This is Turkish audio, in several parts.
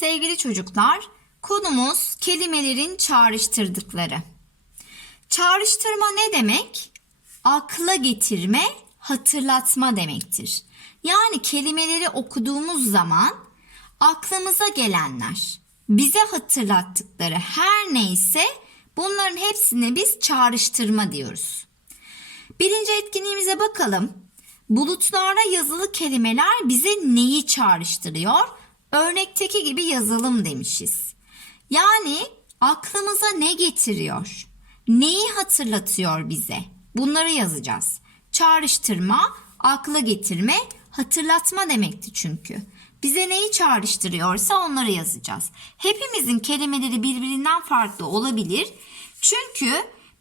Sevgili çocuklar, konumuz kelimelerin çağrıştırdıkları. Çağrıştırma ne demek? Akla getirme, hatırlatma demektir. Yani kelimeleri okuduğumuz zaman aklımıza gelenler, bize hatırlattıkları her neyse bunların hepsine biz çağrıştırma diyoruz. Birinci etkinliğimize bakalım. Bulutlarda yazılı kelimeler bize neyi çağrıştırıyor? Örnekteki gibi yazalım demişiz. Yani aklımıza ne getiriyor? Neyi hatırlatıyor bize? Bunları yazacağız. Çağrıştırma, akla getirme, hatırlatma demekti çünkü. Bize neyi çağrıştırıyorsa onları yazacağız. Hepimizin kelimeleri birbirinden farklı olabilir. Çünkü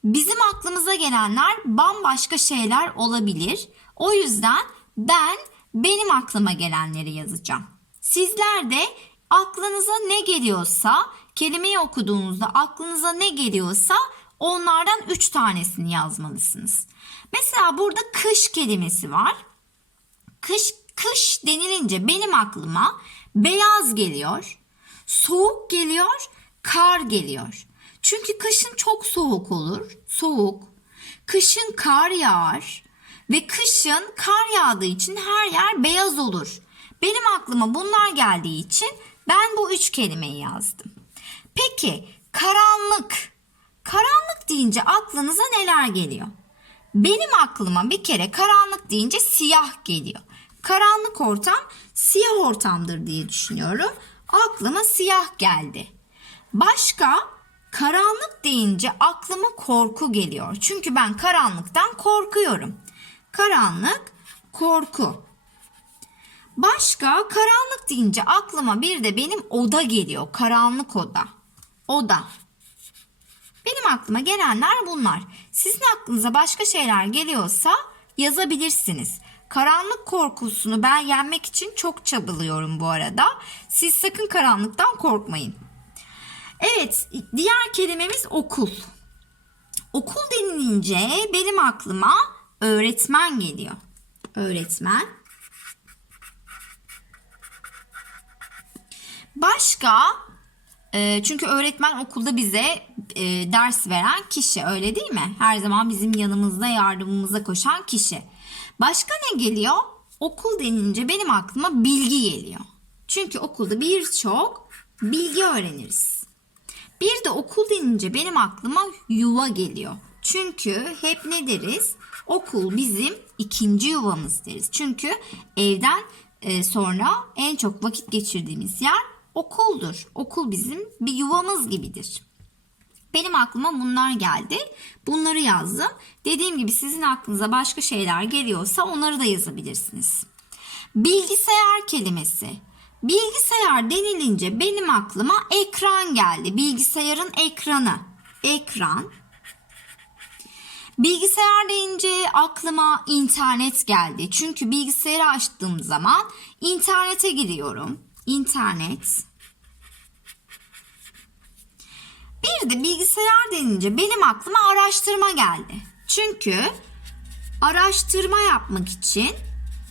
bizim aklımıza gelenler bambaşka şeyler olabilir. O yüzden ben benim aklıma gelenleri yazacağım. Sizler de aklınıza ne geliyorsa, kelimeyi okuduğunuzda aklınıza ne geliyorsa onlardan 3 tanesini yazmalısınız. Mesela burada kış kelimesi var. Kış kış denilince benim aklıma beyaz geliyor, soğuk geliyor, kar geliyor. Çünkü kışın çok soğuk olur, soğuk. Kışın kar yağar ve kışın kar yağdığı için her yer beyaz olur. Benim aklıma bunlar geldiği için ben bu üç kelimeyi yazdım. Peki karanlık. Karanlık deyince aklınıza neler geliyor? Benim aklıma bir kere karanlık deyince siyah geliyor. Karanlık ortam siyah ortamdır diye düşünüyorum. Aklıma siyah geldi. Başka karanlık deyince aklıma korku geliyor. Çünkü ben karanlıktan korkuyorum. Karanlık, korku. Başka karanlık deyince aklıma bir de benim oda geliyor. Karanlık oda. Oda. Benim aklıma gelenler bunlar. Sizin aklınıza başka şeyler geliyorsa yazabilirsiniz. Karanlık korkusunu ben yenmek için çok çabalıyorum bu arada. Siz sakın karanlıktan korkmayın. Evet, diğer kelimemiz okul. Okul denilince benim aklıma öğretmen geliyor. Öğretmen. Başka e, çünkü öğretmen okulda bize e, ders veren kişi öyle değil mi? Her zaman bizim yanımızda yardımımıza koşan kişi. Başka ne geliyor? Okul denince benim aklıma bilgi geliyor. Çünkü okulda birçok bilgi öğreniriz. Bir de okul denince benim aklıma yuva geliyor. Çünkü hep ne deriz? Okul bizim ikinci yuvamız deriz. Çünkü evden e, sonra en çok vakit geçirdiğimiz yer okuldur. Okul bizim bir yuvamız gibidir. Benim aklıma bunlar geldi. Bunları yazdım. Dediğim gibi sizin aklınıza başka şeyler geliyorsa onları da yazabilirsiniz. Bilgisayar kelimesi. Bilgisayar denilince benim aklıma ekran geldi. Bilgisayarın ekranı. Ekran. Bilgisayar deyince aklıma internet geldi. Çünkü bilgisayarı açtığım zaman internete giriyorum. İnternet. Bir de bilgisayar denince benim aklıma araştırma geldi. Çünkü araştırma yapmak için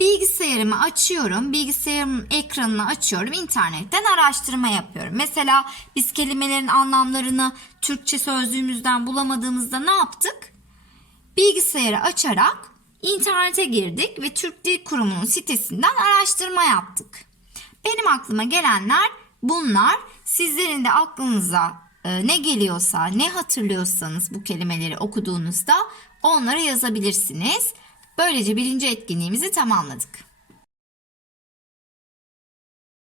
bilgisayarımı açıyorum. Bilgisayarımın ekranını açıyorum. internetten araştırma yapıyorum. Mesela biz kelimelerin anlamlarını Türkçe sözlüğümüzden bulamadığımızda ne yaptık? Bilgisayarı açarak internete girdik ve Türk Dil Kurumu'nun sitesinden araştırma yaptık. Benim aklıma gelenler bunlar. Sizlerin de aklınıza ne geliyorsa, ne hatırlıyorsanız bu kelimeleri okuduğunuzda onları yazabilirsiniz. Böylece birinci etkinliğimizi tamamladık.